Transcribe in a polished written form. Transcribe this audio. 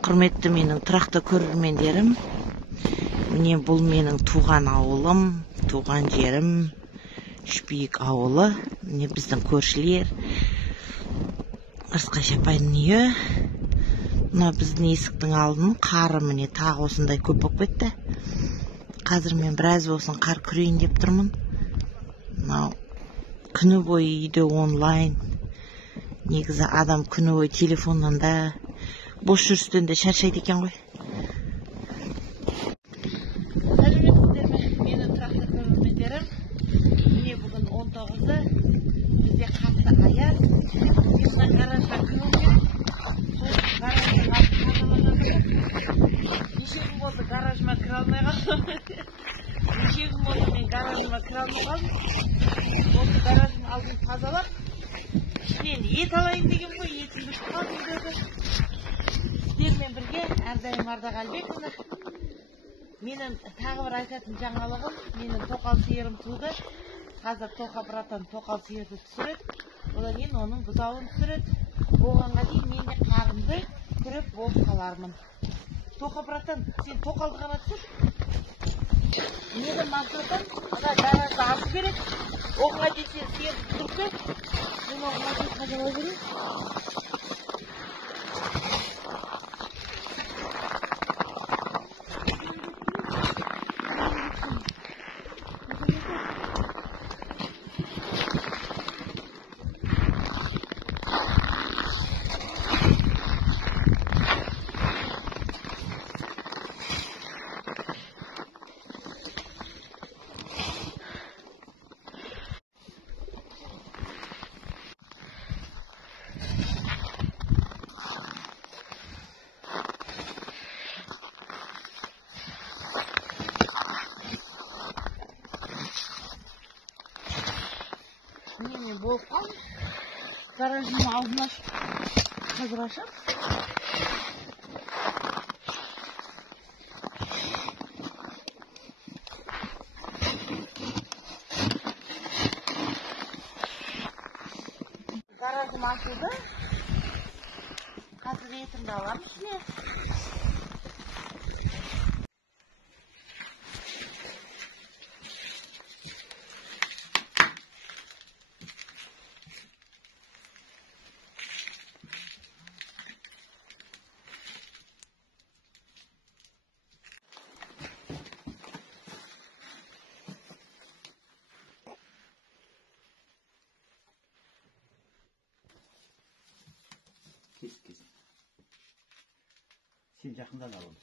Құрметті менің тұрақты көрермендерім, міне бұл менің туған ауылым, туған жерім, Үшбиік ауылы. Міне біздің көршілер, Ырысқаш апайдың үйі. Мына біздің есіктің алдының қары міне тағы осындай көп болып кетті. Қазір мен біраз болсын қар күрейін деп тұрмын. Мынау күні бойы үйде онлайн. Негізі адам күні бойы телефоннан да бос жүрістен де шаршайды екен ғой. Сәлеметсіздер ме? Мені тұрақты көрермендерім. Міне бүгін 19-ы. Бізде қатты аяз. Мына гаражға кіру керек. Сол гараждың атын тазалаған жоқ. Неше күн болды гаражыма кіре алмай қалдым. Неше күн болды мен гаражыма кіре алмай қалдым. Осы гараждың алдын тазалап, ішінен ет алайын деген ғой, етімді қалдым деді. Сіздермен бірге әрдайым Ардағалбек. Менің тағы бір айтатын жаңалығым, менің тоқал сиырым туды. Қазір тоқа братан тоқал сиырды түсіреді. Одан кейін оның бұзауын түсіреді. Оғанға дейін мен де қарымды күреп болып қалармын. Тоқа братан, сен тоқалды ғана түсір. Менің мақсатым ана гаражды алып береді. Оғанға дейін сен сиырды түсірсе, мен оғанға дейін қажалай берейін. Мен болып қалдым. Гаражымның алдын ашып, қазір ашам. Гаражым ашылды. Қазір етімді аламын ішіне. Kes. Sen жақындан алып.